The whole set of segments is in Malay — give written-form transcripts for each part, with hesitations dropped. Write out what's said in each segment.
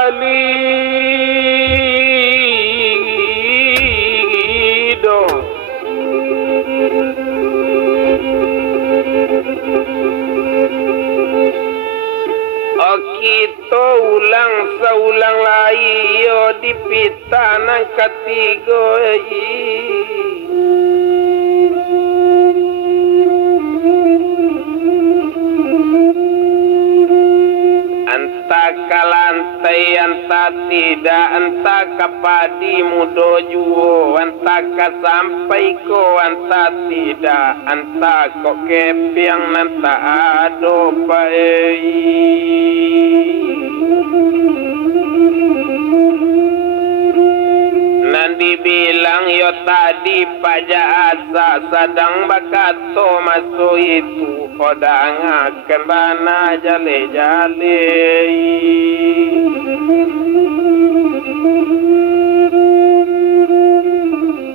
balido kita ulang saulang lai yo dipitanan katigo anta kalantai anta tidak anta kapadi mudo juo anta kasampai ko anta tidak anta kok kepiang nanta ado Nandi bilang yo tadi pajak asa sedang bakato masuk itu kodang akan bana jale-jale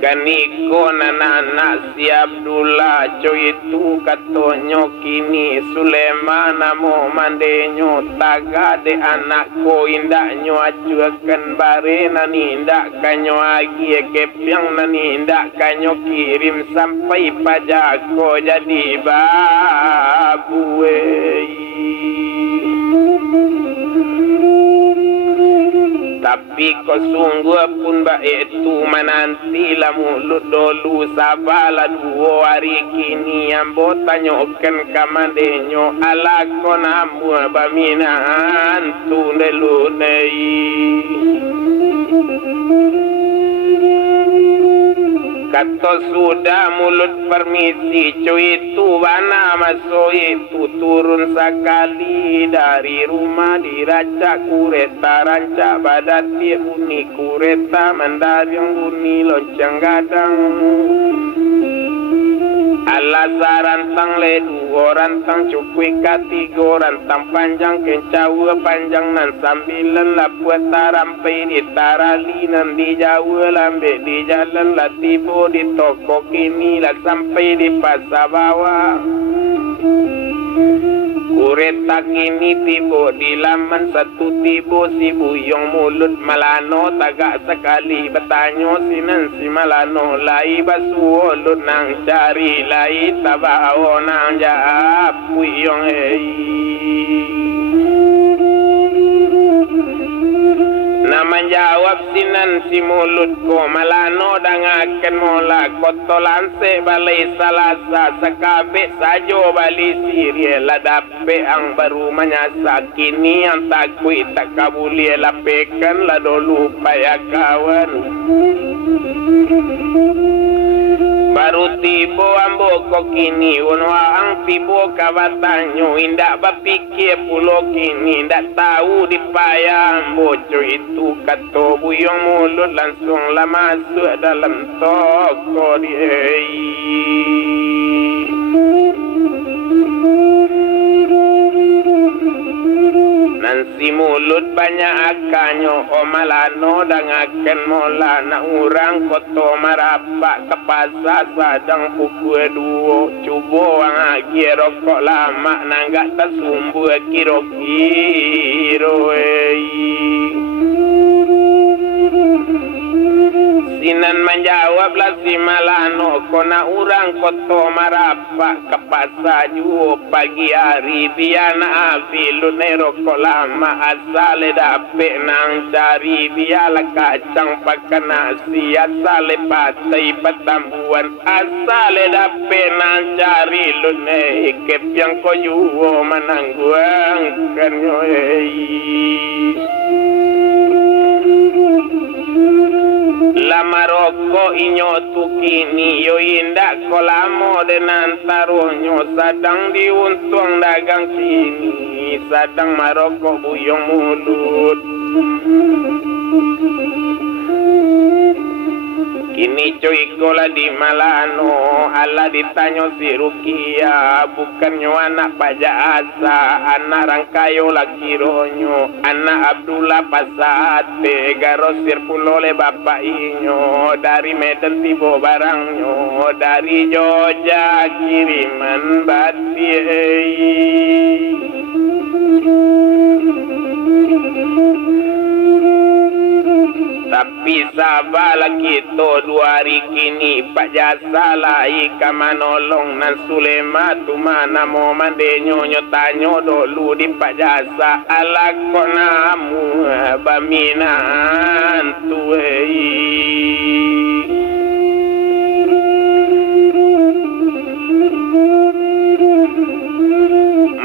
kaniko nana si Abdullah coy itu katonyo kini Sulaiman namo mandenyo taga de anak ko indaknyo acuakan bare nani indak kanyo agi kepiang nani indak kanyo kirim sampai pajak ko jadi babu tapi kau sungguh pun baik tu menanti lah mulut dulu sabala dua hari kini yang botanyokan kamadenyo ala ko namu baminaan tu delu kata sudah mulut permisi cuy itu bana masuk itu turun sekali dari rumah diraca kureta ranca badat dia bunyi kureta mendaring bunyi lonceng gadang alasa rantang ledu rantang cukui katigo rantang panjang kencawa panjang nan sambilan lapuat tarampai di tarali nan di jawa lambe di jalan latibo di toko kini lah sampai di pasar bawah kureta kini tibo di laman satu tibo si buyong mulut malano tagak sekali bertanyo sinan si malano lai basuo lut nang cari lai tabao nang jaap buyong nama jawab sinan si mulut ko malano dangaken mola kotolanse balai salasa sekabe sajo bali sirie ladape ang baru menyasa kini yang takui tak kabuli lapekan la dolu paya kawan baru tibo ambo ko kini unwa ang tibo kawatanyo indak bapikir pulo kini indak tahu dipaya ambo itu kato buyong mulut langsung lah masuk dalam toko dia nansi mulut banyak akanyo omalano dangaken mola na urang koto marapak ke pasar sadang pukul 2 cubo ang agi rokok lama nanggak tersumbu kiro-kiro sinan menjawablah si malano kona urang koto marapak ke pasar juo pagi hari biana avilu neroko lama asale dape nang cari biala kacang pakan nasi asale patai petambuan asale dape nang cari lune ikep yang koyuo manangguang kanyo lama rokok inyo tukini yo indak kolamo denan taronyo sadang diuntung dagang sini sadang marokok buyong mulut kini cuy kola di Malano ala ditanyo si Rukia bukannya anak pajak asa anak rangkayo laki ronyo anak Abdullah pasate garosir pulole bapak inyo dari Medan tibo barangnya dari Jogja kiriman bati tapi sabala kita 2 hari kini Pak jasa lai kamanolong nan Sulema tu mana mo mande nyonyo tanyo dulu di Pak jasa ala konamu baminan tuwei.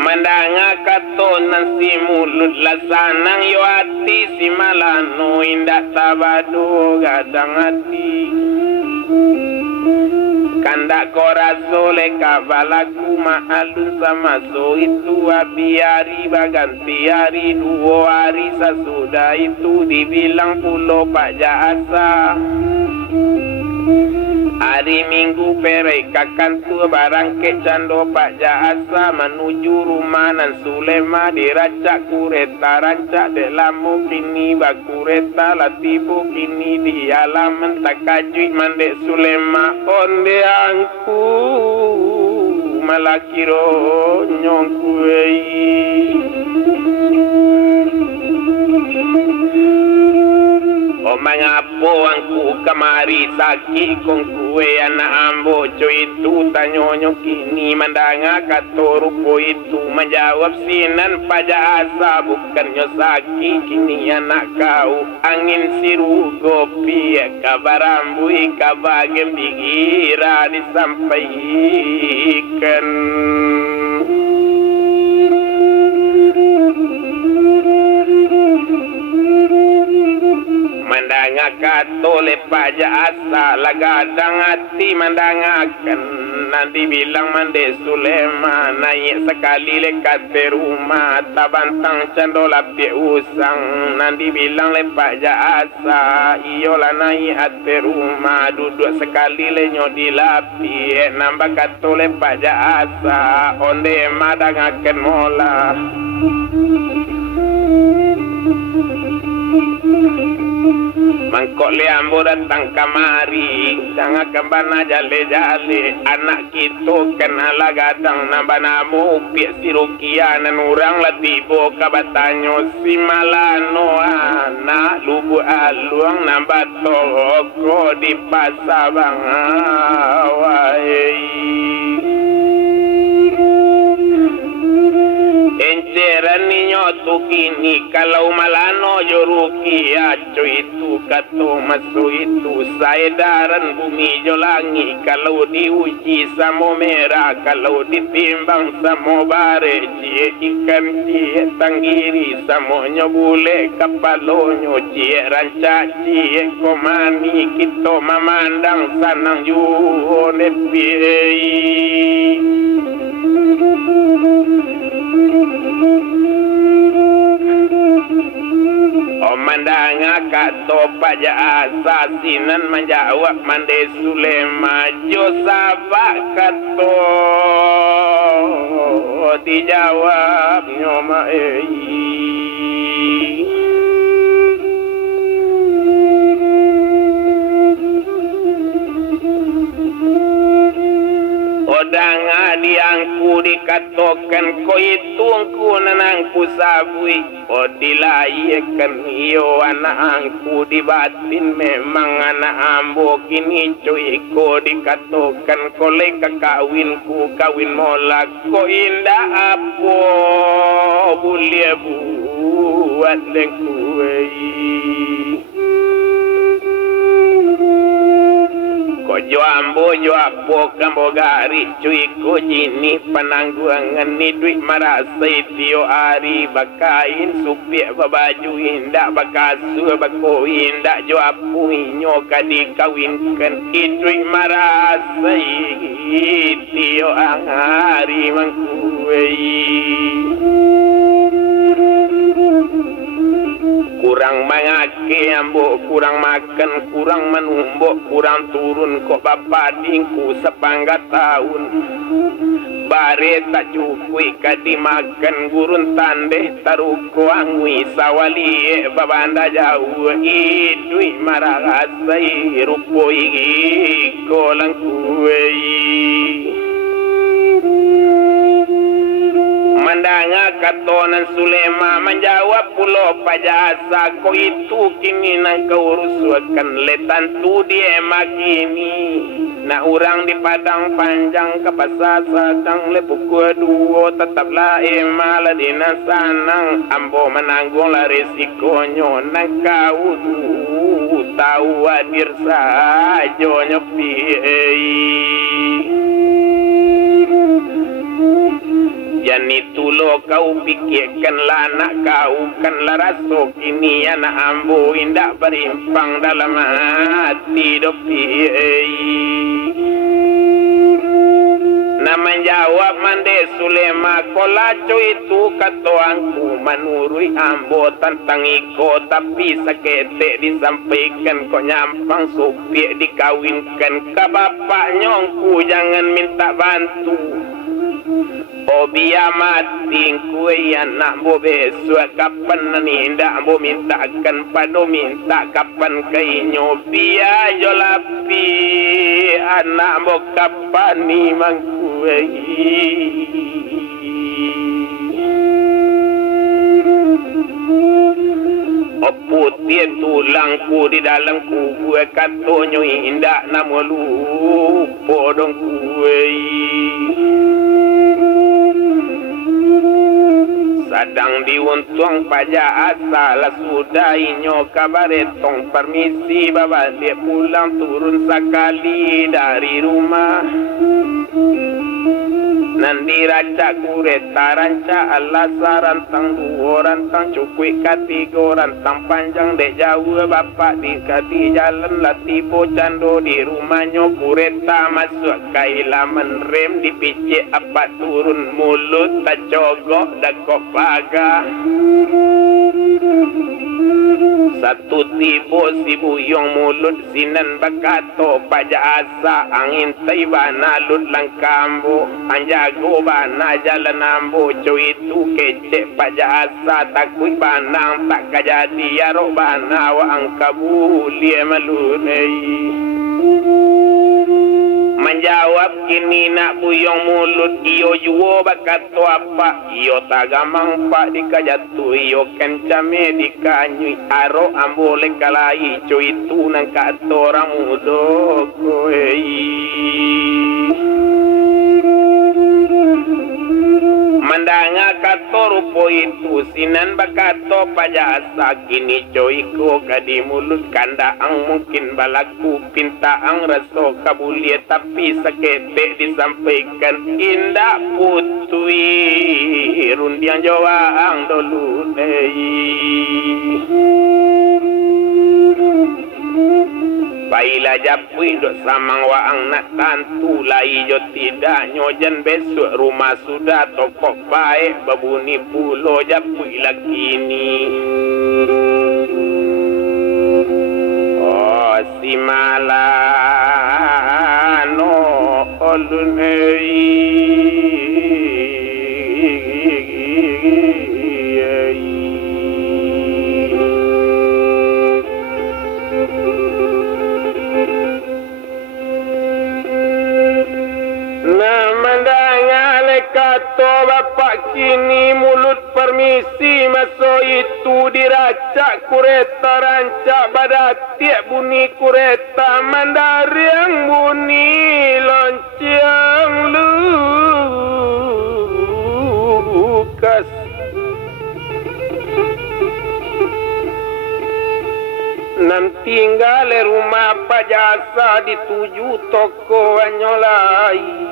Mandanga katonan si mulut lasanang yo hati si malano indak tabado gadang hati kandak korasole kabalaku maalun sama so itu abiari baganti hari 2 hari sesudah itu dibilang pulau Pak jasa. Hari Minggu pereka kantor barang ke cando Pak jasa menuju rumah nan Sulema diracak kureta rancak de lamu kini bakureta latibu kini di alaman takajui mande Sulema onde angku malakiro nyongkuei. Mangapo angku kamari sakit kong kue anak ambo coy itu tanyonyo kini mandanga katorupo itu menjawab sinan pajasa bukannya sakit kini anak kau angin siru gopi kabarambui kabagem bigira disampaikan. Mandanga katole Pak jasa lagadang hati mandangakan nanti bilang mande Sulema naik sekali lekat rumah tabantang candola pi usang nanti bilang le Pak jasa iyola naik hati rumah duduk sekali lenyo di lapi nambah katole Pak jasa onde madangakan mola. Mangkok liambo datang kamari jangan kembana jale-jale anak kita kenal gadang nambanamu piak sirukia nan urang latibo kabatanyo si malano anak lubu aluang nambah toko di pasabang awai. Enceran ninyo tu kini kalau malano joruki aco itu kato maso itu saedaran bumi jolangi kalau diuji samo merah kalau ditimbang samo bare cie ikan cie tanggiri samo nyobule kapalonyo cie ranca cie komani kita memandang sanang juho nepiei. Mandanga kato Pak jasa sinan menjawab mande Sulema jo sabak kato dijawab nyoma odang adiangku dikatokan ko itungku nanangku sabui odilayekan iyo anakku dibatin memang anak ambo kini cuy ko dikatokan ko leka kawinku kawin mola ko indah apo bulia buat lekuwei. Jo ambo jo apo kambo gari cuy ko jini penangguangan ni duit marasa itio ari bakain supiak babaju indak bakasu bako indak jo apo inyo kadi kawinkan duit marasa itio ari mangkuwei. Kurang mangake ambo kurang makan kurang menumbuk kurang turun kok bapak dingku sepanggat tahun bare tak cukui kadi makan gurun tandeh taruko angui sawali babanda jauh idui marasai rupo igi kolang kuei Mandanga katonan Sulema menjawab pulau pajasa ko itu kini nang keuruskan letan tu dia makini na urang di padang panjang kapasasa kang lepuk duo tetaplah emala dina sanang ambo menanggung lah resikonya nang kau tahu hadir saja nyepi Yan itulo kau pikirkanlah nak kau kan laraso kini anak ambo indak berimpang dalam hati dopi Nama jawab mande Sulema kolaco itu katoanku menurui ambo tentang iko tapi sakete disampaikan kok nyampang supir dikawinkan ke bapak nyongku jangan minta bantu Obia mati kue anak bo besok kapan ni ndak bo mintakan pado minta kapan kainyo biar jolapi anak bo kapan ni mangkue Putih tulangku di dalam kubur katonyo indak nama lupa dong kue Sadang diuntung pajak asal sudah inyo kabaretong permisi bawa dia pulang turun sekali dari rumah Nandi raca kureta ranca alasa rantang dua rantang cukui katiga rantang panjang dek jauh bapak di kati jalan latipo cando di rumahnya kureta masuk kailaman rem dipicik apa turun mulut tak cogok dak kok paga Satu tibo si buyong mulut sinan bakato pajak asa angin taibana lut langkambo anjago bana jalan ambo cuy itu kecek pajak asa takui banang tak kajadi yaro bana wa angkabu lia malunai Menjawab kini nak buyong mulut iyo juo bakato apa iyo tagamang pak dikajatu iyo kencame dikanyui aro ambole kalai cuy itu nang kato ramudo koei Mandanga kato rupo itu sinan bakato pajasa kini coiko kadi mulut kandaang mungkin balaku pintaang raso kabulia tapi sakete disampaikan indah putui rundiang jawaang dolu Baila japui dok samang waang nak tantu lai jo tidak nyojan besok rumah sudah tokok baik babuni pulo japui lagi ni Oh si malano olunei Kato bapak kini mulut permisi maso itu diracak kureta rancak badatiak bunyi kureta mandariang bunyi lonceng lukas Nan tinggal rumah pajasa dituju toko anyolai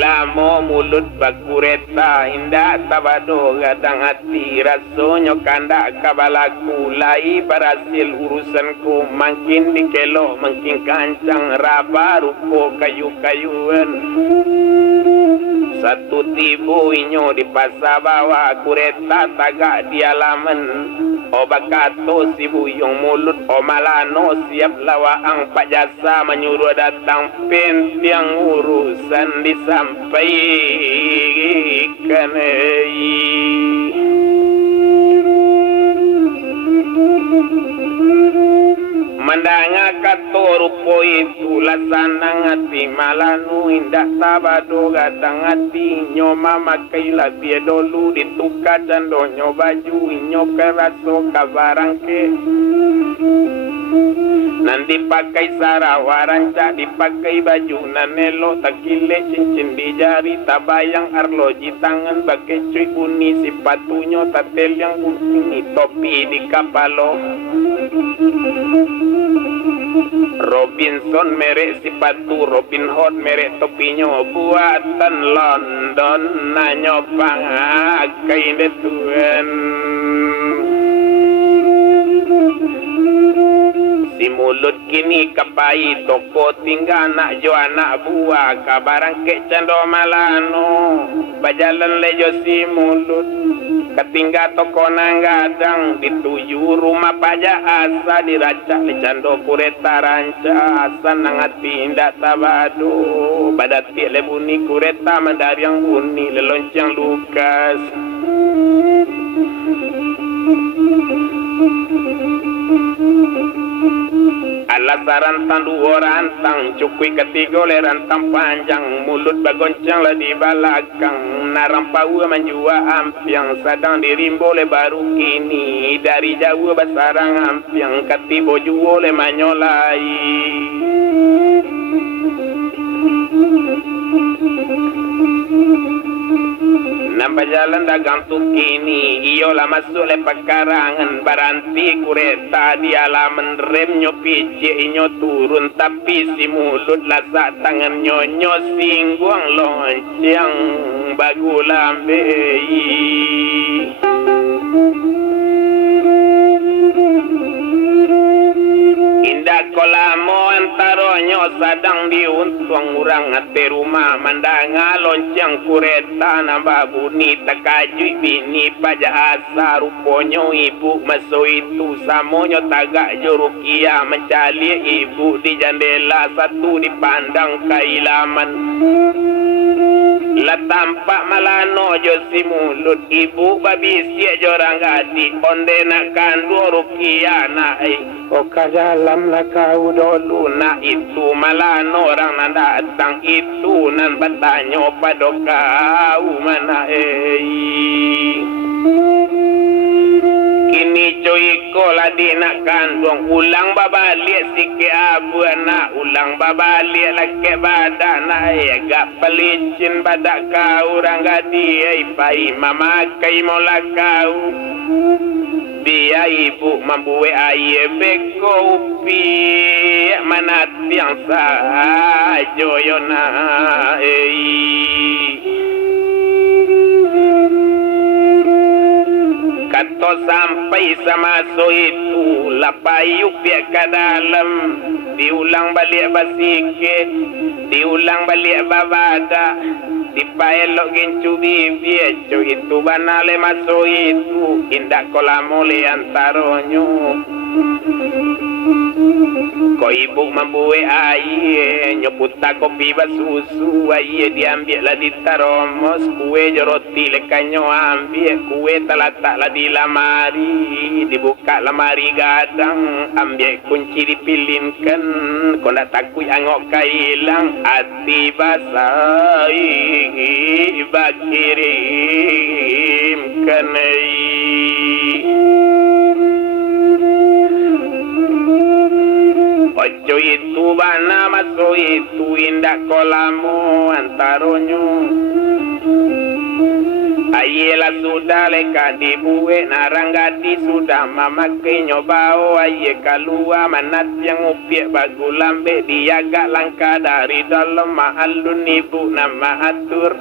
Lamo mulut bakureta indah tabado gadang hati rasonyo kanda kabalaku lai berasil urusanku makin dikelo makin kancang raba rupo kayu-kayuan Satu tibu inyo di pasar bawah kureta tagak di alaman Obakato si buyong mulut omalano siap lawaang pak jasa menyuruh datang pentiang urusan disampaikan Mandanga kato rupo itu lasana ngati malanu indah sabado gadang ati nyoma makai labi dolu dituka candonyo baju inyo keraso kabarangke nanti pakai sarawaranca dipakai baju nanelo takile cincin di jari tabayang arloji tangan bagai cuy uni sepatunya tatel yang putih topi di kapalo Robinson merek sepatu Robin Hood merek topinya buatan London nanyo pakai detuan si mulut kini kapai toko tinggal anak jo anak buah kabarang ke cando malano bajalan lejo si mulut ketinggal toko nanggadang dituju rumah pajak asa diracak le cando kureta ranca asa nangati indah tabado badati le buni kureta mandari yang buni leloncang lukas alasaran tandu rantang cukui ketiga le rantang panjang mulut bagoncang lah di belakang narampau menjua ampiang sadang dirimbo le baru kini dari jauh basarang ampiang katibo juo le manyolai nambah jalan dagang tukini iyo lah masuk le pekarangan baranti kureta di alaman rem nyo pici nyo turun tapi si mulut lasak tangan nyo singguang lonceng bagu lambe indah kolamo antaronyo sadang diuntung urang ate rumah mandanga lonceng kureta nambah bunyi takajui bini pajak asa ruponyo ibu maso itu samonyo tagak jorukia mencali ibu di jendela satu dipandang kailaman la tampak malano jo si mulut ibu babi siak jorang gadi onde nak kandu rukia naik oka dalam lah kau dulu nak itu malano orang nan datang itu nan bertanya pada kau mana kini cuy kola di nak kandung ulang babalik sikit abu anak ulang babalik laki badan agak pelicin badak kau orang gadi pai mama kai mola kau dia ibu membuat air beko upi mana tiang sajo yona kato sampai sama so itu lapayu pihak ke dalam diulang balik basikit diulang balik babada dipaelok gencu bibir cu itu banale masuk itu indah kolamole antaronyo ko ibu membuat air nyoputa kopi basusu air diambil lah di taromos kue roti lekanyo ambil kue terletak lah di lamari dibuka lamari gadang ambil kunci dipilinkan kau nak takut angok kailang hati basah bakirim kanai ojo itu bana masuk itu indah kolamu antaronyo ayelah sudah leka dibuat narang gadi sudah mamakai nyobao aye kalua manat yang upiak bagu lambe dia gak langkah dari dalam mahalun ibu nama atur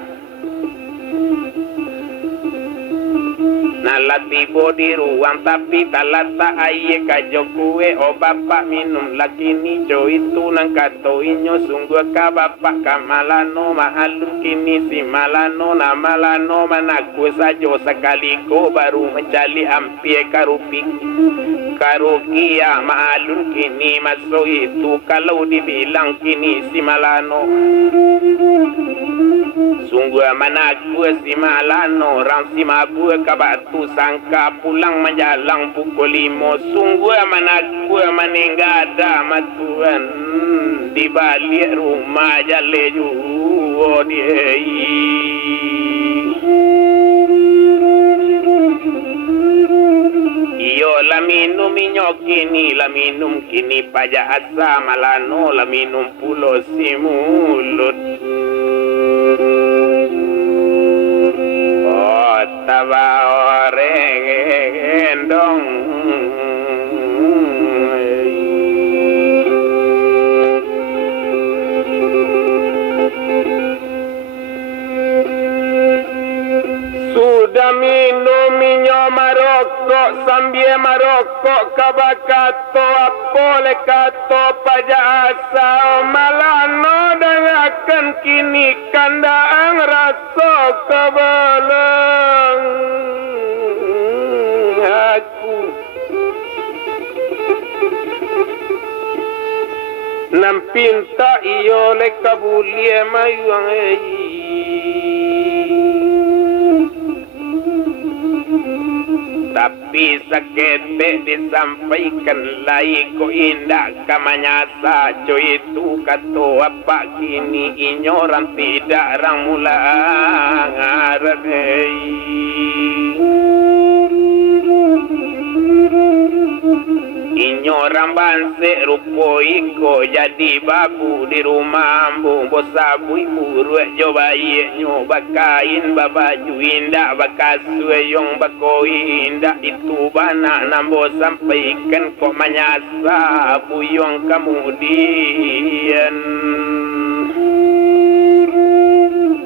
nalat tibo di ruang tapi talata aye kajo kue o bapak minum lagi ni jo itu nang kato inyo sungguh ka bapak kamalano mahalun kini si malano na malano manaku sajo sekali ko baru mencali ampie karupik karukia mahalun kini masuk itu kalau dibilang kini si malano Sungguh manaku si malano orang si mabu kabatu sangka pulang menjalang pukul 5. Sungguh manaku meninggal matuan di balik rumah jaleju dia. Iyo la minum minyak kini, la minum kini pajak asa malano, la minum pulo si mulut. Oh taba oreng dong. Sudah minum minyak marokok sambil marokok kabakato apole kato pajak asa malano dan akan kini kandang rasa kebalang aku nampinta iyo le kabulie mayuang tapi sakete disampaikan lai ko indah kamanyasa coy itu kato apa kini inyoran tidak rang mula ngaradei inyoran banse rupo iko jadi babu di rumah ambu bosabu ibu ruek jobaye nyoba kain babaju indah bakasue yong bako indah itu bana nambo sampaikan kok manyasa buyong kemudian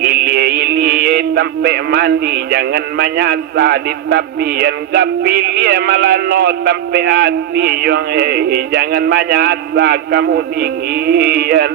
ilie sampai mandi jangan menyasa di tapian gapilie malano sampai hati yang jangan menyasa kamu dingin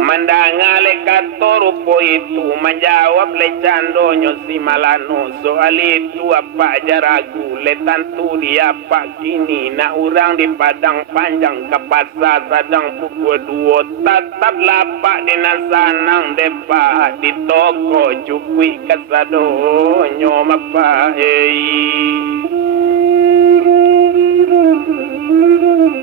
mandangale katorupo itu menjawab le candonyo si malano soal itu apa jaragu le tantu dia pak kini na orang di padang panjang ke pasar sadang pukul 2 tetap lapak di nasanang depa di toko cukui kasadonyo mapa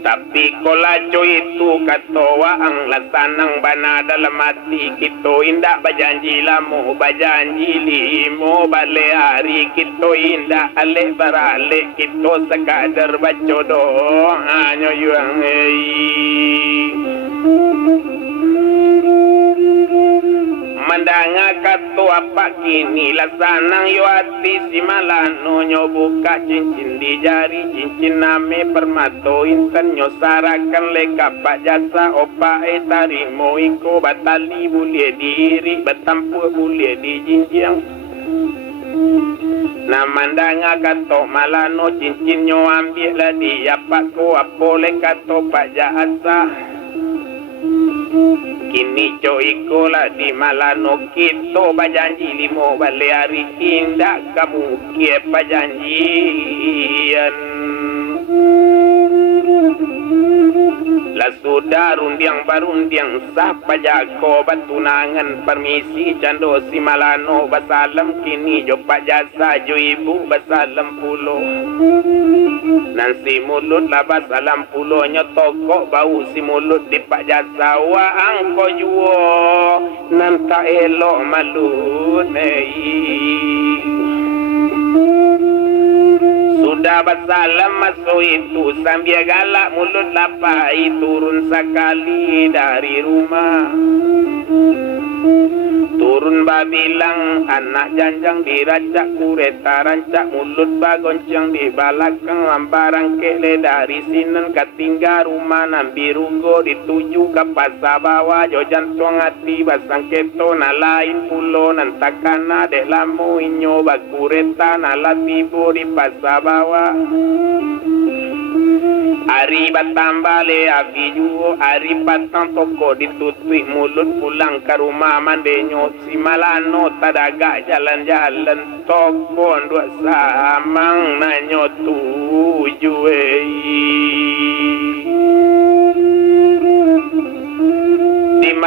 tapi kolaco itu katawa ang lasanang bana dalam hati kita indah bajanji lamo bajanji limo bale hari kita indah ale barale kita sekadar bacodo hanya yang mandanga kato apa kini lasanang yo hati si malano nyobuka cincin di jari cincin name permato intan nyo sarakan leka pak jasa opa tarimo iko batali bulie diri batampu bulie di jinjang na mandanga kato malano cincin nyo ambil lah di apa ko apole kato pak jasa kini coiko lah di malano kita bajanji limo bale hari indah kamu kie bajanjian lah sudah rundiang barundiang sah pajako batunangan permisi cando si malano basalam kini jo pajasa jo ibu basalam pulo nansi mulut lah basalam pulo nyotoko bau si mulut di pajasa wa angko juo nanta elok malu sudah basalam masuk itu sambil galak mulut lapai turun sekali dari rumah turun babilang anak janjang diracak kureta rancak mulut bagoncang di balakang lambarang kele dari sinen katingga rumah nambi rugo dituju ke pasar bawah jo jantung hati basang keto na lain pulo nantakana dek lamu inyo bakureta na latibo di pasar bawah Ari batambale abiju ari batang toko ditutup mulut pulang ke rumah mandenyo si malano tadaga jalan-jalan toko dua samang nanyo tuju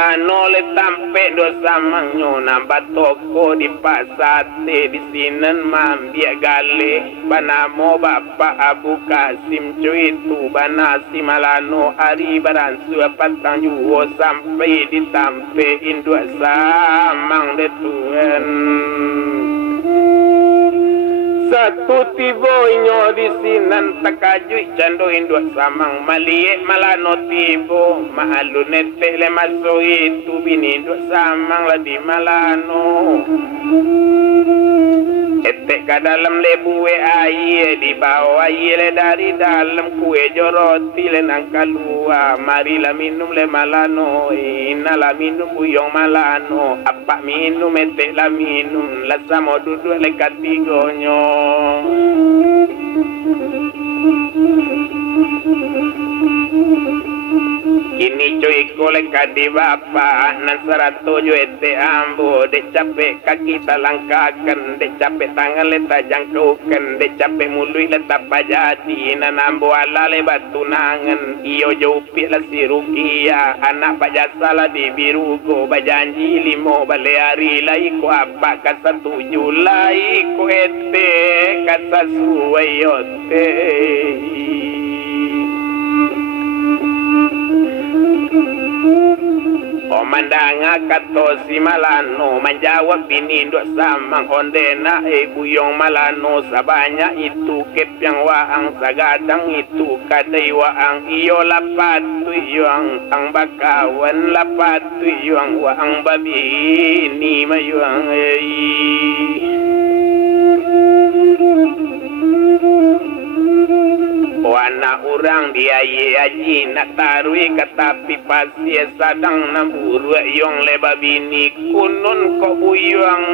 mano le tampe dosa mangyo nambah toko di pasate di sinan mambia gale banamo bapak Abu Kasim cuitu banasi malano ari baransu patang juwo sampai di tampe indua samang de Tuhan satu tibo inyo di sinan takajui cando indua samang malie malano tibo maalunete le maso itu bini indua samang la di malano etek ka dalam lebue aye di bawah aye le dari dalam kue joroti le nang kalua mari la minum le malano ina la minum buyong malano apa minum etek la minum la samo duduk le katigonyo kini cuy kolek kadi bapak nan 107 ete ambo de capek kaki talangkakan de capek tangan leta jangkaukan de capek mului leta pajadi nan ambo ala le batu nangan iyo jaupi la sirukia anak pajasala di birugo bajanji limo bale hari lai ko apa kasa 7 lai ko ete kasa suwayote Komandanga kato si malano menjawab bini dua samang hondena buyong malano sabanya itu kepyang waang sagadang itu kadai waang iyo lapat tuyuang ang bakawan lapat tuyuang waang babi ni mayuang wana orang dia ye aji nak tarui katapi pasti sadang namburu yong leba bini kunun ko buyang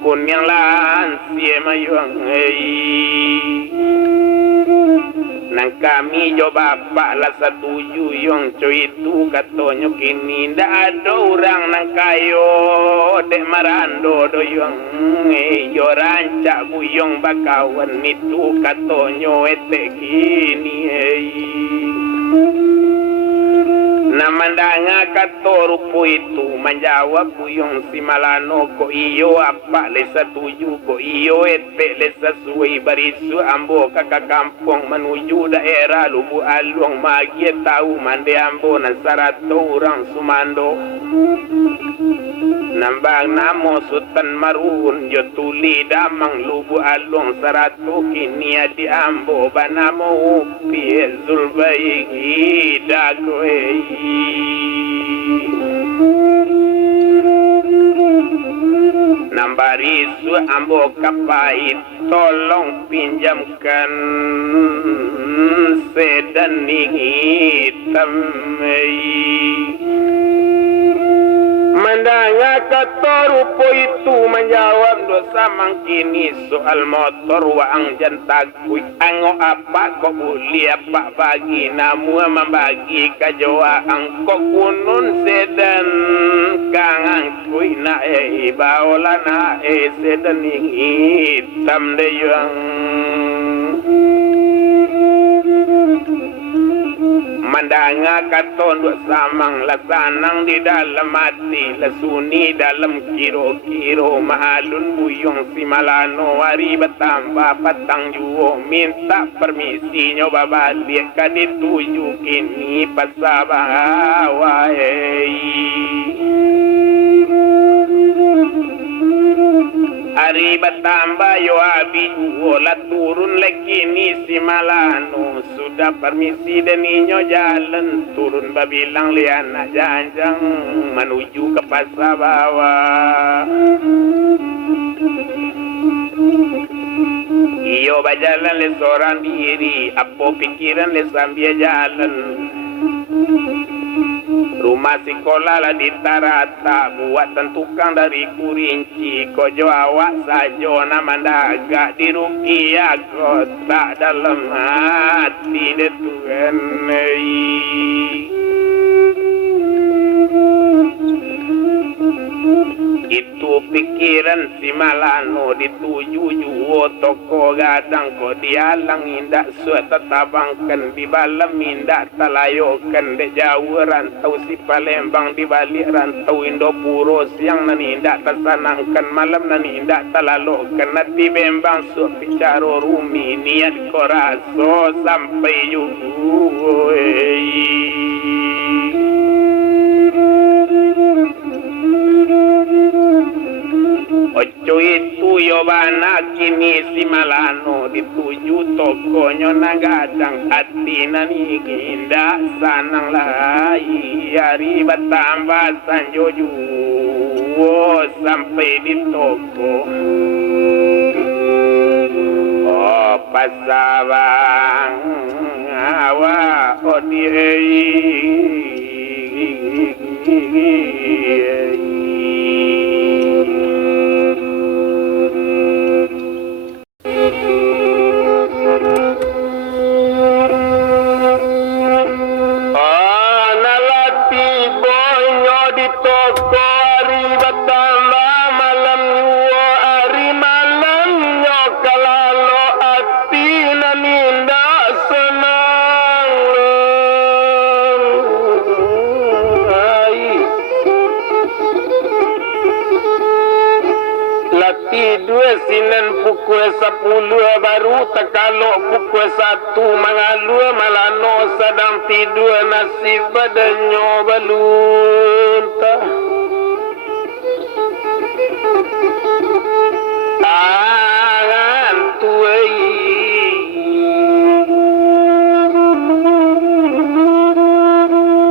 kun yang lan sie mayuang nang kami jo bapak la 7 yong cuy itu katonyo kini ndak ada orang nang kayo dek marando do yong yo rancak buyong bakawan itu katonyo ete kini namandanga katorupo itu menjawab buyong si malano ko iyo apa le 7 ko iyo ete le sesuai barisu ambo kakak kampung menuju daerah Lubu Alung magie tahu mande ambo nan 100 orang sumando nambang namo Sultan Marun yo tuli damang Lubu Alung 100 kini di ambo banamo upi zulbayi dagoe nambarisu ambo kapai tolong pinjamkan sedan hitam mandanga katorupo itu menjawab dosa mangkini soal motor waang jantakui ango apa kok buli apa bagi namu membagi kajoa angko kunun sedan kang kui na baola na sedan hitam de yang mandanga katon dua samang lasanang di dalam mati lesuni dalam kiro-kiro mahalun buyong si malano wari betambah patang juo minta permisi nyoba balik ka dituju kini pasabah Ari bertambah yo abi la turun lagi ni si malano sudah permisi dan inyo jalan turun babilang liana janjang menuju ke pasar bawah iyo bajalan le seorang diri apa pikiran le sambil jalan rumah sekolah lah ditarata buatan tukang dari kurinci kojo awak sajo nama daga di rukia kota dalam hati de Tuhan itu pikir Pikiran si Malano dituju juo toko gadang ko dialang indak suat tabangkan di balam indak talayokan de jauh rantau si Palembang di balik rantau Indopuro siang nan indak tersanangkan malam nan indak talalokan nanti bembang suat picaro rumi niat koraso sampai juhu. Ojo itu yobana kini si Malano dituju tokonya nagadang hati nani ginda sanang lai hari bertambah sanjoju sampai di toko oh pasawang awa sinan pukul 10 baru takalok pukul 1 mangalu Malano sedang tidur nasib badannya balun tangan tuai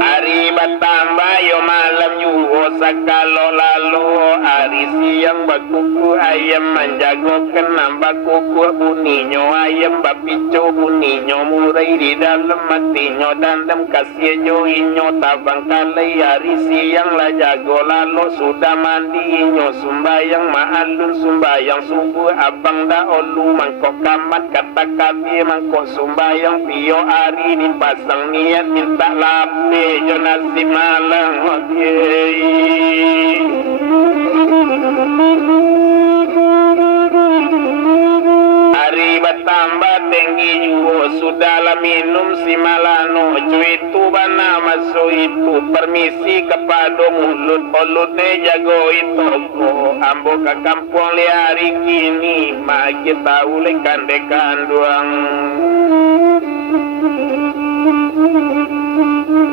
hari bertambah yo malam yuho sakalo lalu hari siang bakuku ayam menjago kenam bakuku buninyo ayam bapico buninyo murai di dalam matinya dandam kasihnya inyo tabang kalai hari siang lah jago lalu sudah mandi inyo sumbayang maalun sumbayang subuh abang dah olu mangkok kamat kata kabi mangkok sumbayang pio hari ni pasang niat minta lape jo nasi malang hari bertambah tinggi juga sudahlah minum si Malano itu bana masuk itu permisi kepada mulut olutnya jago itu ambo ke kampung li hari kini mak kita ule kandekan doang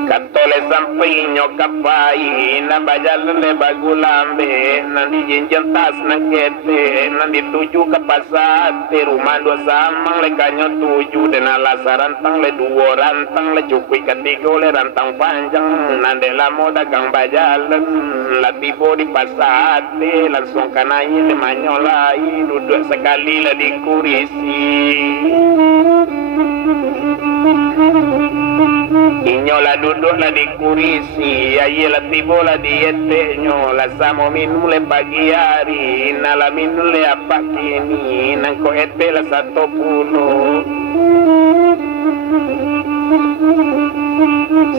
katole sampai nyokapai na bajalan le bagulambe nanti jinjeng tas nang kete nanti tuju ke pasar di rumah dua samang le kanyo tuju dan alasan rantang le dua rantang le cukui ketiga le rantang panjang nande lamo dagang bajalan la tibo di pasar de langsung kanai le manyolai duduk sekali le di kurisi inyola duduklah di kurisi ayelah tibolah di ete nyola samo minum le pagi hari nala minum le apa kini nangko ete lah 10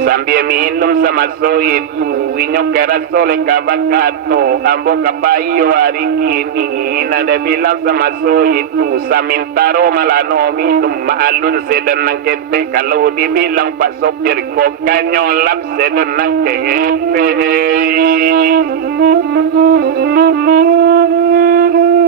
sambil minum sama so itu inyo kera sole kabakato ambo kapayo hari kini nada bilang sama so itu samintaro Malano minum maalun sedan nang kete kalau dibilang pak sopir kok kanyolap sedan nang kete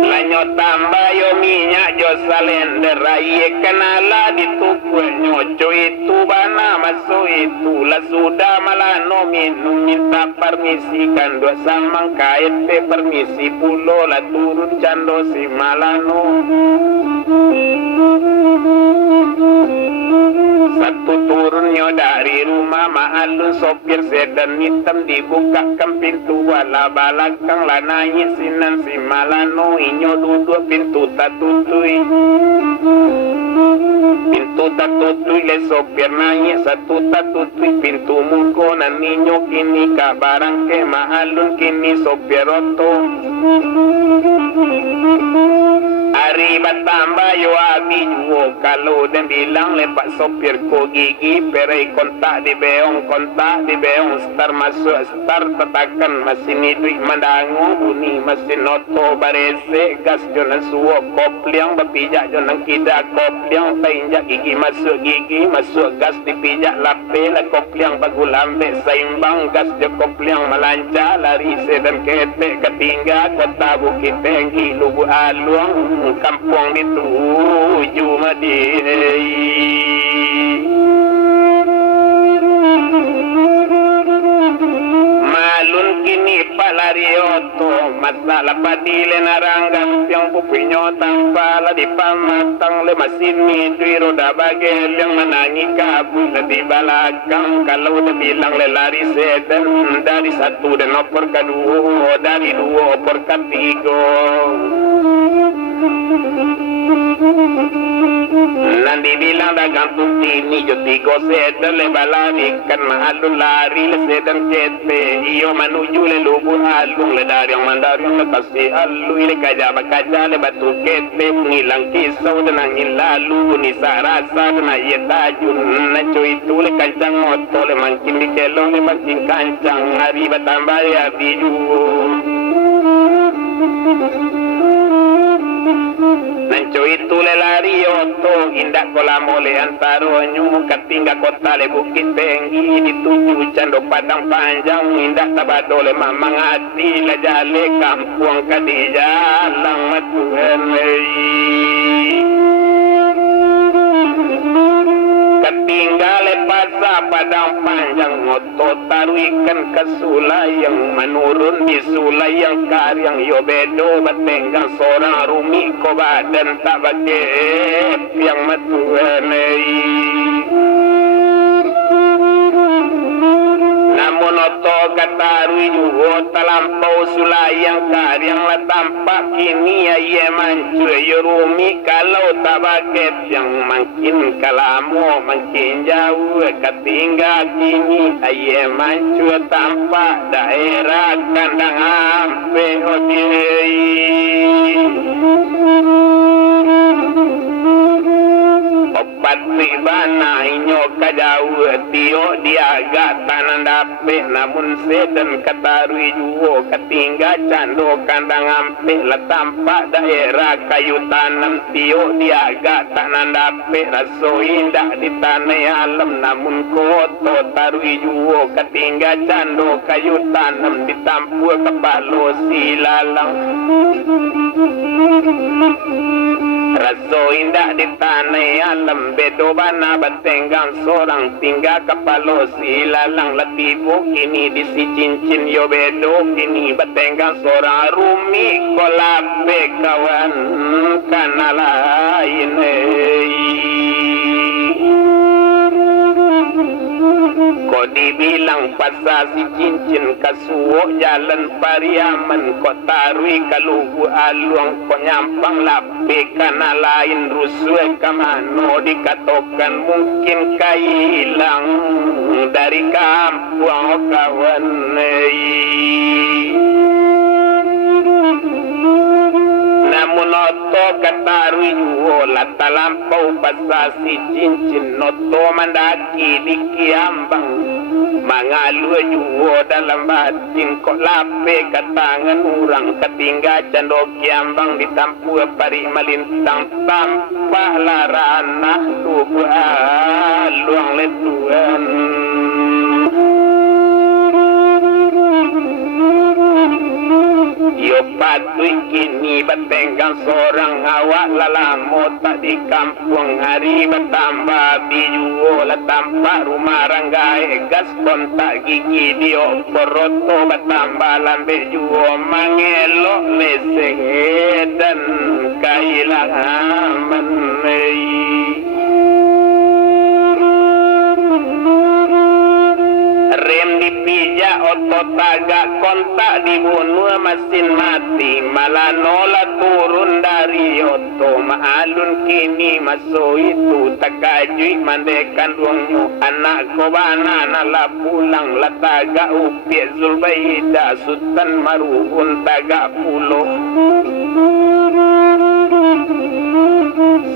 lanyo tambah yo minyak jo salender aye kenala dituku nyoco itu bana masuk itu lah sudah Malano minum minta permisi kan dua samang KMP permisi pulo lah turun cando si Malano satu turunnya dari rumah maalun sopir sedan hitam dibukakan pintu wala balakang lah naik sinan si Malano inyo duduk pintu tak tutui le sopir naik satu tak tutui pintu muko nan ninyo kini kabarang ke maalun kini sopir oto hari bertambah yo abi juo kalau dan bilang lepak sopir ko gigi perai kontak di beong star masuk star tetakan mesin itu mandangu bunyi mesin oto barese gas jonan suwo kopliang berpijak jonan kida kopliang tainjak gigi masuk gas dipijak lapela kopliang bagulambe seimbang gas je kopliang melancar lari sedan ketek ketinggal kota Bukit Tinggi Lubu Aluang kampung dituju Madinah. Malun kini palarioto masalah padile naranggang yang pupinyo tanpa la di pamatang le masin mi roda bagel yang menangi kabut di balakang kalau udah bilang le lari sedan dari satu dan opor kedua dari dua opor ketiga nanti bilang dagang putih ni jo tiga sedan le balari kan mahalun lari le sedan kete iyo menuju le lubu halung le dari yang mandar yang lekasi alu le kaja le batu kete ngilang kisau dan angin lalu ni sarasa dan ayat tajun na cuy itu le kancang moto le makin di kelong le makin kancang hari bertambah ya biju Nanco itu le lari oto indak kolam oleh antaronyo katingga kota le Bukit Tinggi dituju cando padang panjang indak tabado le mamang hati la jale kampung kadija lang matuan ketinggal pasar padang panjang oto taruh ikan ke sulai yang menurun di sulai yang karyang yo bedo batenggang seorang rumi ko badan tak bagai yang matuanai namun oto katarui juho talampau sulai yang karyang la tampak kini ya mancur yo rumi kalau tak baget yang makin kalamo makin jauh ketinggal kini ya mancur tampak daerah kandang ampe hodei pati bana inyo kajau tio diaga tanan dape namun sedan katarui juo ketingga cando kandang ampe la tampak daerah kayu tanam tio diaga tanan dape raso indah di tanah alam namun koto tarui juo ketingga cando kayu tanam ditampur kepalo silalang raso indah di tanah alam bedo bana batenggang seorang tinggal kepalo silalang latibo kini di si cincin yo bedo kini batenggang seorang rumi kolabe kawan kana lain kau dibilang pasal si cincin kasuo jalan Pariaman kau tarui kaluhu aluang kau nyampang lape kana lain rusue kamano dikatakan mungkin kailang dari kampung kawan namun oto katarui la talampau pasasi cincin noto mandaki di kiambang mangalu juo dalam batin kok lape katangan urang ketingga cando kiambang ditampu pari malintang tanpa larana tubuh luang letuan yo patui kini batenggang seorang awak lalamo tak di kampung hari bertambah bijuo la tampak rumah ranggai gas kontak gigi dio poroto bertambah lambe juo mangelok leseng dan kailangan rem dipijak otot tagak kontak dibunuh mesin mati malah nolak turun dari oto maalun kini masuk itu takajui mandekan ruangnya anak kobana nala pulang la tagak upiak Zulbaida Sultan Maruhun tagak pulau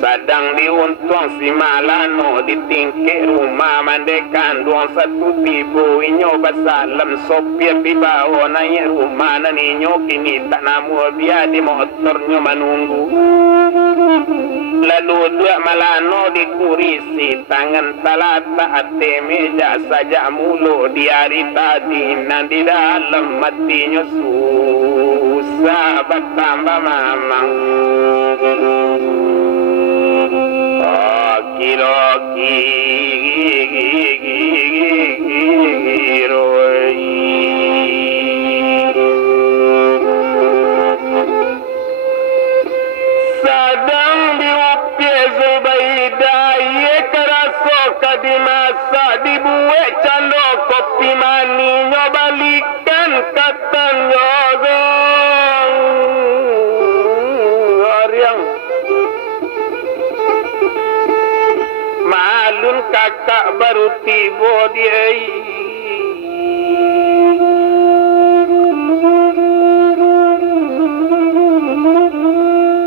Sadang diuntung si Malano ditingke rumah mandekan duang satu tibu inyo basalam sopir pibawa nanya rumah naninyo kini tak namu biar di motornya menunggu. Lalu dua Malano dikurisi tangan talata ate meja saja mulu di hari tadi nanti dalam matinya susah bertambah mamang. Sadang diupye Zubaidah ye keraso kadimasa dibuat cando kopi mani nyobalikan katanya Ariang malun kakak baru tiba dia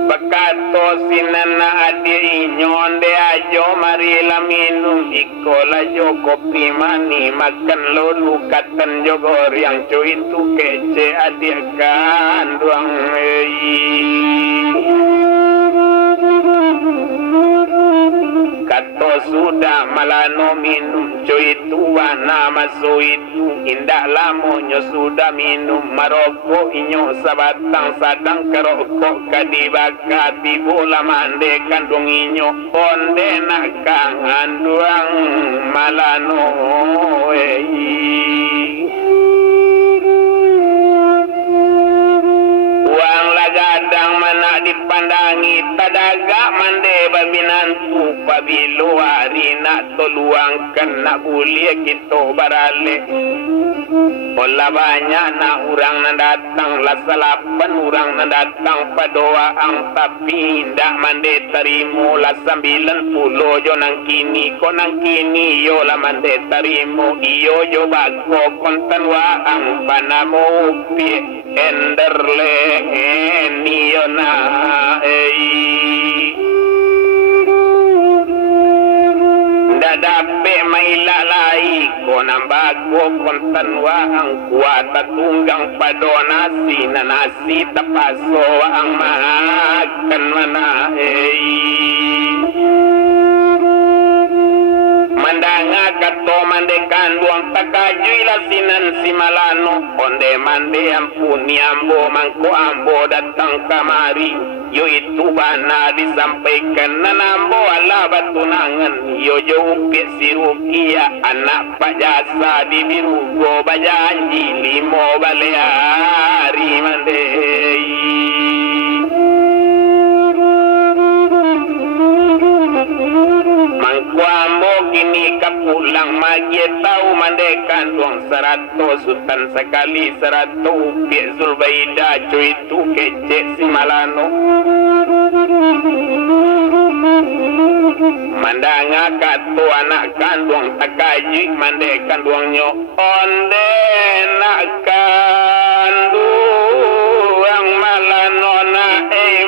bakato sinana adi nyonde ajo marila minum ikola jo kopi mani makan lolu katan jogor yang cuy itu kece adi kanduang kato sudah Malano minum cuy tua nama so itu indah lamonyo sudah minum maroko inyo sabatang sadang kerokok kadibakati bola mande kandung inyo onde nakang anduang Malano uang lagadang mana dipandangi tadaga mande babinantu pabilo arina toluang kena bulia kita barale pola banyak na urang na datang lasalapan urang na datang padoa ang tapi ndak mande tarimo la 90 jo nang kini ko nang kini yo la mande tarimo iyo jo bago kontan wa ang panamo pi enderle niyo na dadape mailalai ko nang bago kontan wa ang kuwata tunggang padonasi na nasi tapaso ang makan mana mandanga kato mande kanduang takajuy lasinan si Malano onde mande ampuni ambo mangko ambo datang kamari yo itu bana disampaikan nanambo ala batunangan yo jo upit si Rukia anak pak jasa di birugo bajanji limo baleari mande mangkuambo kini kapulang magi tahu mandekan duang 100 sultan sekali 100 upik Zulbaidah cuy itu kece si Malano mandanga katu anak kandung takaji mandekan duangnya onde nak kanduang Malano na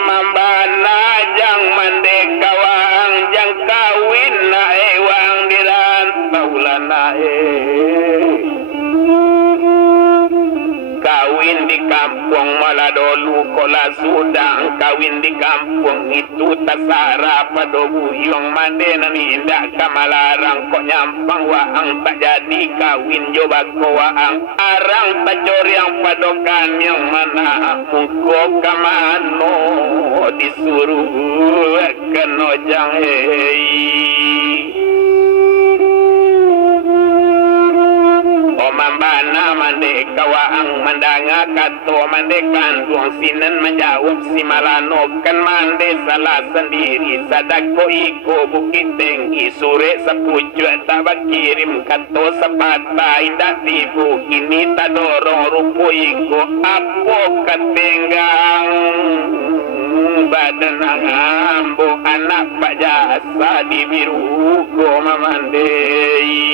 mambana jang mandekawang jang kawin na wang diran taulana kawin di kampung Maladolu kola sudang kawin di kampung itu tasara padobu yung mandena ni indak kamalarang kok nyampang waang tak jadi kawin joba ko waang arang tajor yang padokan yang mana muko kamano disuruh kenojang mambana mande kawaang mandanga kato mande kanduang sinan menjawab si Malano kan mande salah sendiri sadako iko bukit tinggi sore sepujuk tak bakirim kato sepata indah tibu kini tak dorong rupu iko apo katenggang badan ambo anak pak jasa di biru go mamandei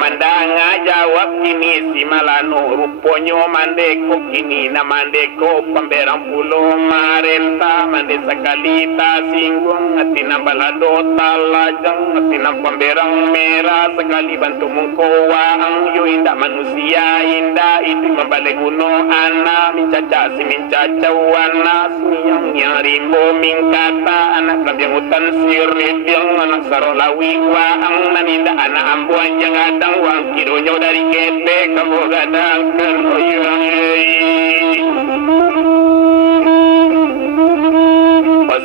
mandanga jawab kini si malano ruponyo mandeko kini na mandeko pamberang pulo marenta mande sakalita singgung ati na balado talajang ati na pamberang merah sekali bantu mungkowa ang yu inda manusia inda itu membaleguno ana mincaca si mincaca wana suyang nyarimbo mingkata anak kabyang utan siribyang anak sarolawi wa ang naninda anak ambuan yang adang wang kidonyo dari kete kamu gadang keroyang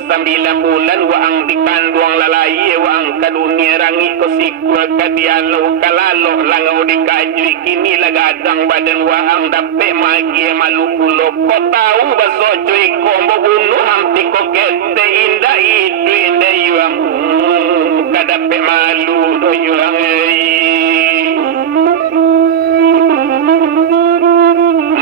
Sembilan bulan waang dikandung lalai waang kadunia rangi ko sikwa kadialo kalalo langau dikajui kini lagadang badan waang dape magi malupulo ko tahu baso cuy kombo hunu hamti ko kete indah itu indah yuang kadape malu do yuang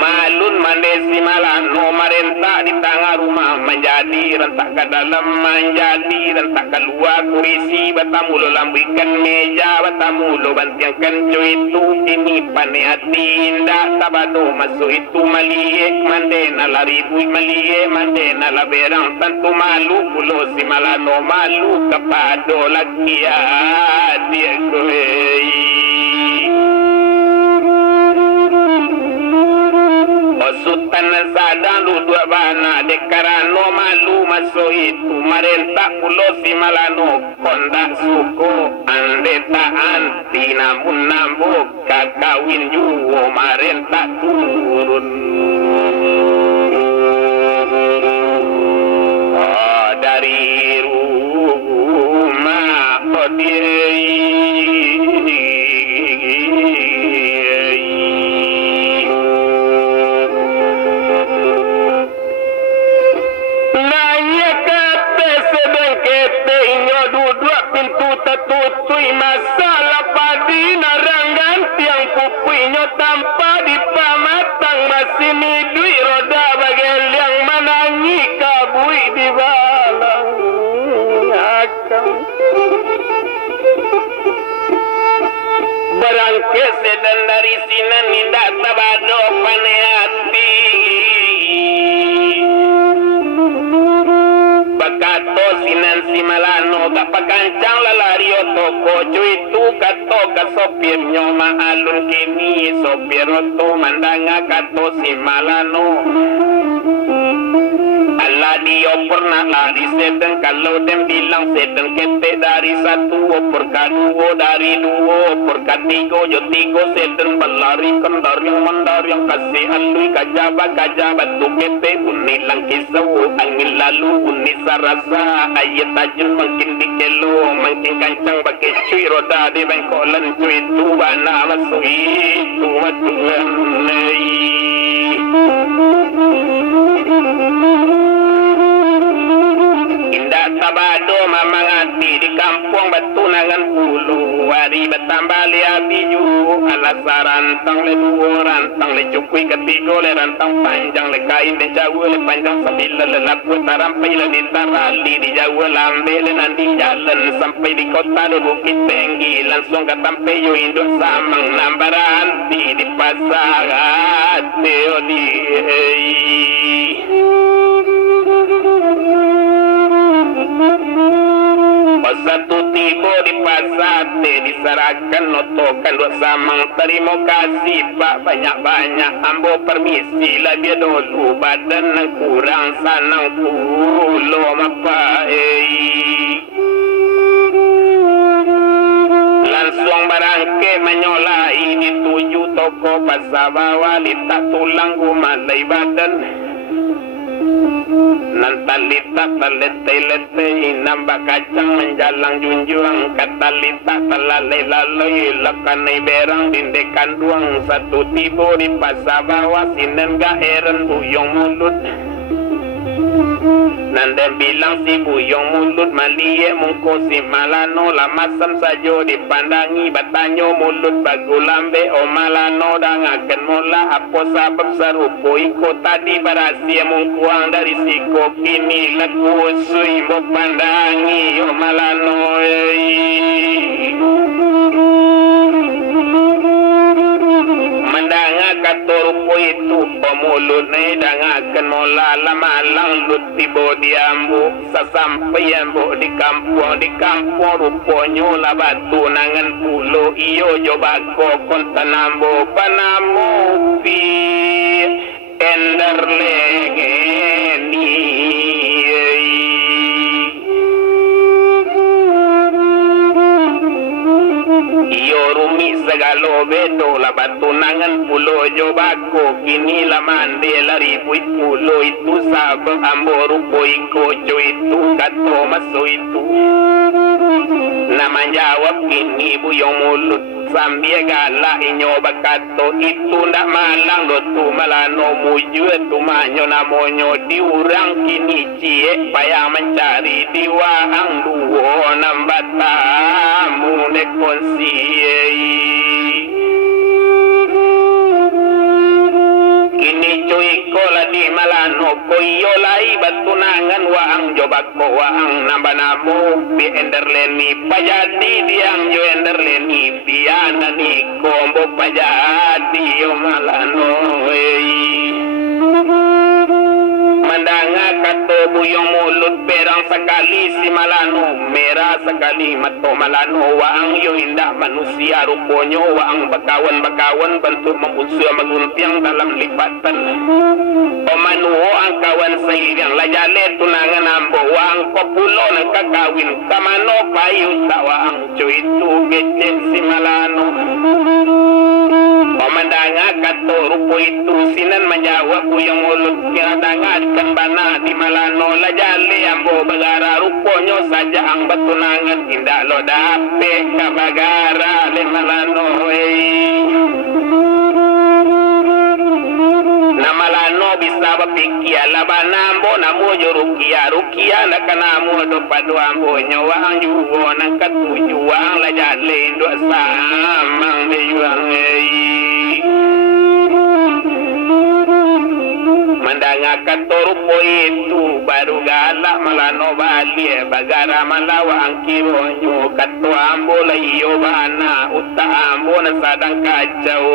malun mandesi malano marenta di tengah rumah menjadi rentak ke dalam menjadi rentak keluar kurisi batamulo lambikan meja batamulo bantiangkan cuy itu kini pane hati indah tabado masuk itu maliek mandena lari bui maliek mandena laberang tentu malu pulo si malano malu kepado lagi ya dia Sultan sadang duduk bana dekarano malu masuk itu marenta pulo si malano kondak suku andeta anti namun nambuk kakawin juwo marenta turun dari rumah tutui masalah padi naranggan tiang pupuinyo tanpa dipamatang masih midui roda bagel yang menangi kabui di balang akang berangke sedan dari sinan nindak tabado paneati bakato sinan si malano kapakancang lalario toko cuy tu kato ka sopir nyoma alun kini sopir to mandanga kato si malano Allah dia pernah lari sedang kalau dem bilang sedang kete dari satu opor kedua dari dua opor ketiga yo tiga sedang berlari kendar yang mandar yang kasih alui kajabat tu kete unilang kisau angin lalu uni sarasa ayat tajun makin dikelo makin kancang pakai cuy roda di bengkolan cuy tu bana masui tu matulan indah tabado mamang hati di kampung Batunangan Bulu wari bertambah liabi ju alasa rantang le dua rantang le cukui ketiga le rantang panjang le kain le jawa le panjang sambil le lapu tarampai le ditarali di jawa lambe le nanti jalan sampai di kota le bukit tinggi langsung ke tampe yo induk samang nambaran di pasar hati di satu tibo di pasar diserahkan notokan dua samang terima kasih pak banyak-banyak ambo permisi lah biar dulu badan yang kurang sanang pulo mapai langsung barangke menyolai dituju toko pasar bawah litak tulang gumalai badan nantalita talete-lete nambah kacang menjalang junjung katalita talalai-lalai lekanai berang dindekan duang satu tibo di pasar bawah sinen gaheran buyong mulut nanda bilang si buyong mulut malie mungko si malano lamasam sajo dipandangi batanyo mulut bagu lambe o malano dangaken mola apa sabab sarupo iko tadi barasia mungkuang dari siko kini laku sui mo pandangi o malano mulut dangakan mola lamalang lut tibo diambu sasampai ambu di kampung ruponyo la batu nangan pulo iyo jo bako kontanambo panamu pi enderlegeni iyo rumi segalo bedo la batu nangan pulo jo bako kini la mandela ribu pulo itu sabang ambo rupo iko itu kato maso itu nama jawab kini buyong mulut sambil galak inyo bakato itu ndak malang do tu malano muju tu manyo namonyo diurang kini cie payah mencari diwaang duo nambatamu nekonsiei kini cuy kola di malano koyo lai batunangan waang jobako waang nambanamu bi enderleni pajadi diang jo enderleni biana ni kombo pajadi yo malano mandanga kato buyong mulut perang sekali si malano merah sekali mato malano waang yo indah manusia ruponyo waang bakawan bentuk mengunsur menguntiang dalam lipatan pemanuho ang kawan sayang lajale tunangan ambo waang kopulo ng kakawin kamano payo sa waang cuy itu gecek si malano pemandanga kato rupo itu sinan menjawab buyong mulut kinadangan kan bana di malano lajale ambo bagara ruponyo saja ang batunangan tindak lo dape kabagara le malano na malano bisa bapikia labanambo namo rukia nakanamu do padu ambo nyawa ang yuwo nang katujuang lajale ndo samang deyuang mandanga katorupo itu baru galak malano bali bagara malawa ang kironyo kato ambo layo bana uta ambo na sadang kacau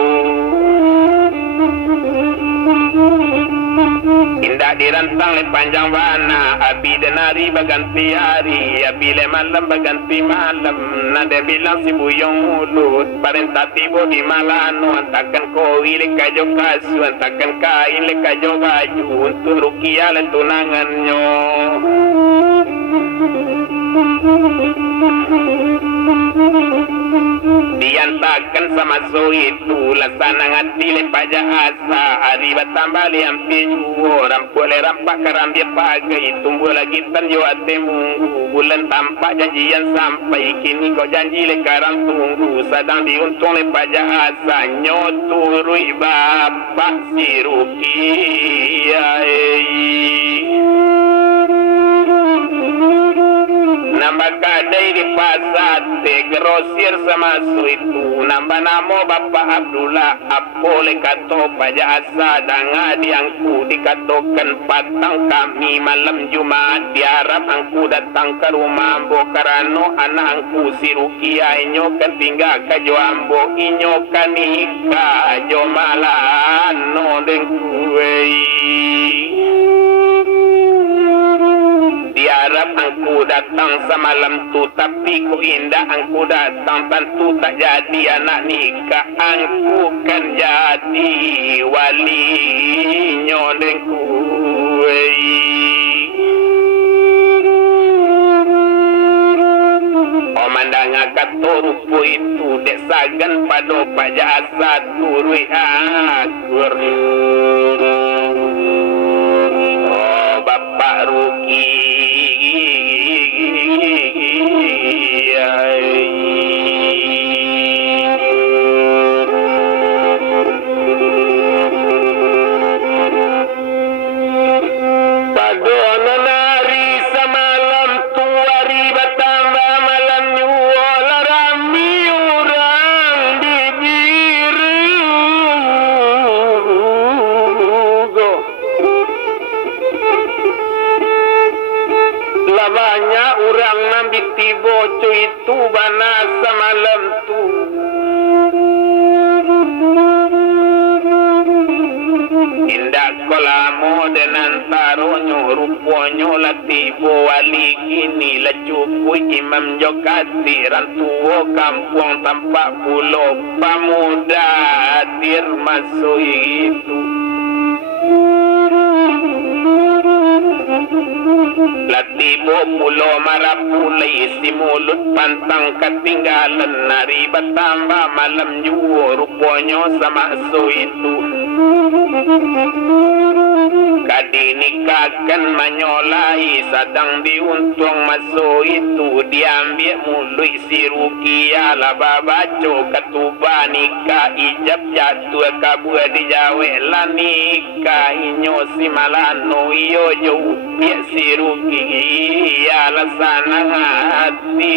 indah dirantang le panjang bana abi denari baganti hari abi le malam baganti malam nade bilang si buyong mulut parenta tibo di malano antakan kowi le kajo kasu antakan kain le kajo baju untuk rukia le tunangannya diantakan sama so itu lasana ngati le paja asa hari batambah le ampi orang boleh rampak karambia pagai tumbuh lagi tanjo ate munggu bulan tampak janjian sampai kini kau janji le karang tunggu sedang diuntung le paja asa nyoturui bapak si rukia nambah kadai di pasar grosir sama itu nambah namo Bapak Abdullah apole kato paja asa danga diangku dikatokan patang kami malam Jumat diharap angku datang ke rumah ambo karano anak angku si Rukia inyo kan tinggal kajo ambo inyo kan nikah jo malano dengkuei diharap angku datang semalam tu tapi ku indah angku datang tentu tak jadi anak nikah angku kan jadi wali nyodengku omandanga katorupu itu desagan pado paja asa turui akur Bapak Ruki Padona nari semalam tuari batambah malam nyuo larami urang digiru labanya urang nambi tibo itu bana semalam tu indah kolamo dengan taronyo ruponyo latibo wali kini lacupui imam jokati rantuo kampung tampak pulau pamuda dir masuk itu latibo pulau marapulai si mulut pantang ketinggalan nari bertambah malam juo ruponyo sama so itu kadinikakan menyolai sedang diuntung masuk itu diambil mului si Rukia laba baco ketuba nikah ijab jatuh kabua dijawe lah nikah inyo si malano iyo jauh biak si Rukia lasana hati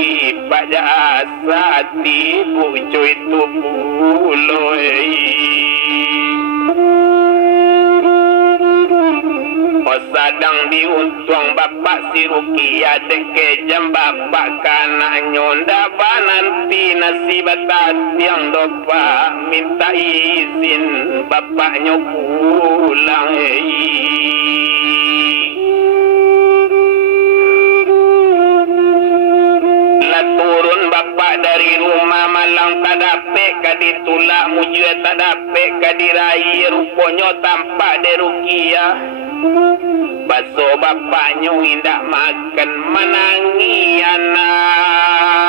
pada asati bucu itu puloi sedang diuntung bapak si Rukia deke jam bapak kana nyonda nanti nasi batat yang dopa minta izin bapaknya pulang lah turun bapak dari rumah malang tadape kaditulak mujue tadape kadirai ruponyo tampak de Rukia baso bapaknya indak makan menangi anak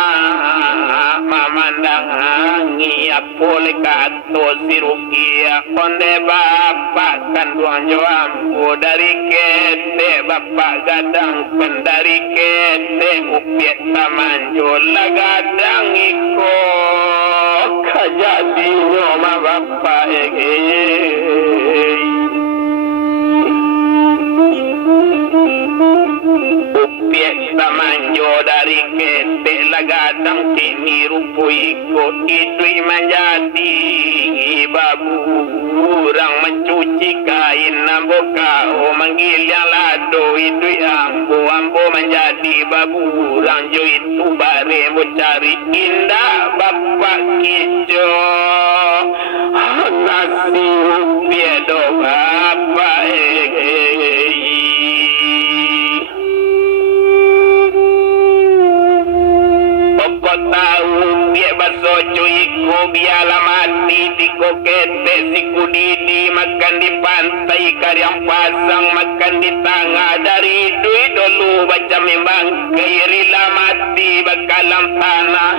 memandangi apole kato si Rukia onde bapak kan duanjo ambo dari kete bapak gadang pendari kete upiet tamanjo lagadang iko kajadinyo ma bapak upiek tamanjo dari kete lagadang kini rupuiko idui menjadi babu orang mencuci kain nambo kau manggil yang lado idui ambo menjadi babu orang jo itu bare mo cari indah bapak kijo nasi upiek do bapak tahu biar baso cuiku biarlah mati di kokete si kudidi makan di pantai karyang pasang makan di tangga dari duit dulu baca membang kairilah mati bakalam tanah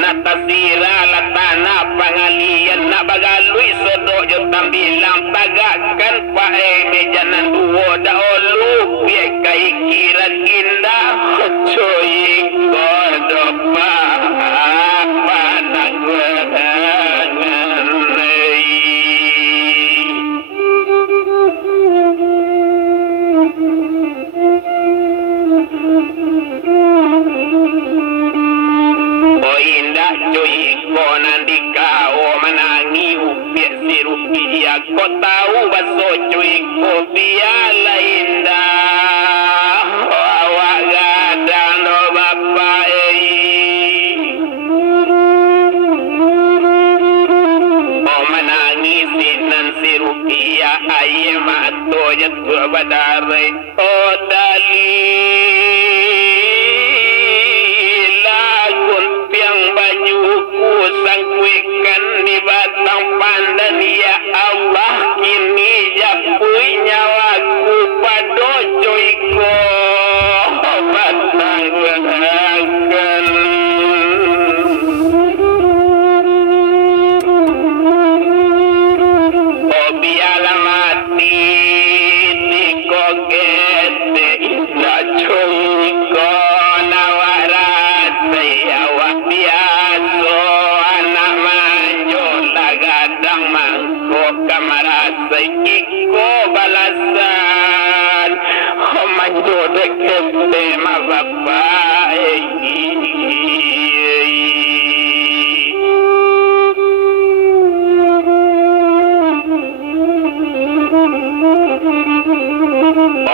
natasira la tanah pangalian nak bagalui sodok jo tambilang tagakan pae mejanan duo da olu biar kai kira indah coy godopa panang kau tahu baso cuy ko biala indah awak gadang do bapak menangis nan si Rukia aye mato jatuh badare oh dalil piang bajuku sangkuikan di batang pandan ya Allah kini japui nyawaku pada joiko batang gunakan oh biarlah mati di kokete indah joiko nawarat sayawak biaso anak manjo lagadang mangko kamarasa iko balasan manjo deket tema bapak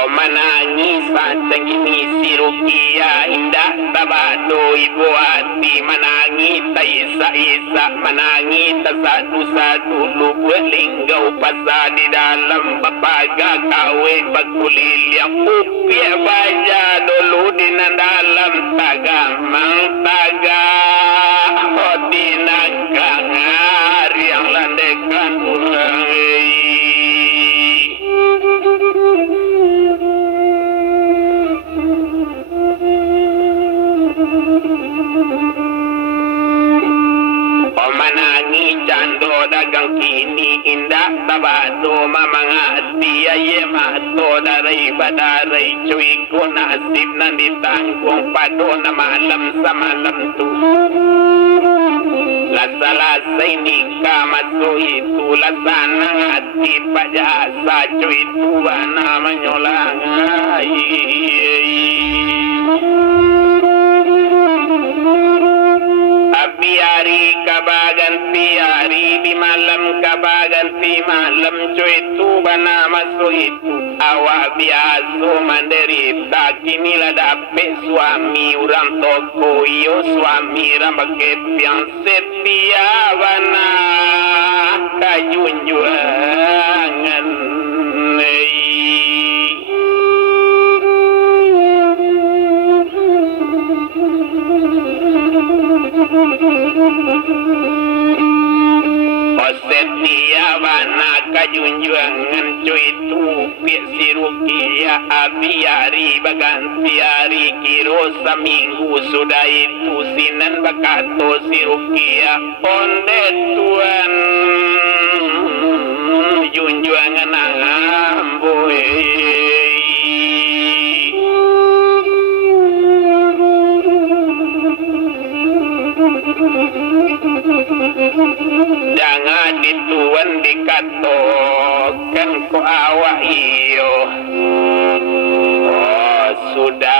menangis saat ini si Rukia indah bado ibu hati menangi isa-isa menangi satu-satu lubuh linggau pasal di dalam bapaga kawe bakulil yang upia baja dulu di dalam tagamang taga hoti nangkangar yang landekan orang pemanangi cando dagang kini indah tabado mamangati aye mato daray badaray cuy ko nasib na ditangkong pado na malam sa malam tu lasa-lasay ni kamaso itu lasana hati pajasa cuy tua namanya langay piari kabagan piari di malam kabagan di malam cuy tu bana masuk itu awak biasa menderita kini lah dapet suami orang toko yo suami rambut yang setia bana kajunjuangan setia bana kajunjuangan cuy tu pik sirukia abiari bagantiari kiro seminggu sudah itu sinan bakato sirukia onde tuan junjuangan amboy jangan dituan dikatokan ko awak iyo oh, sudah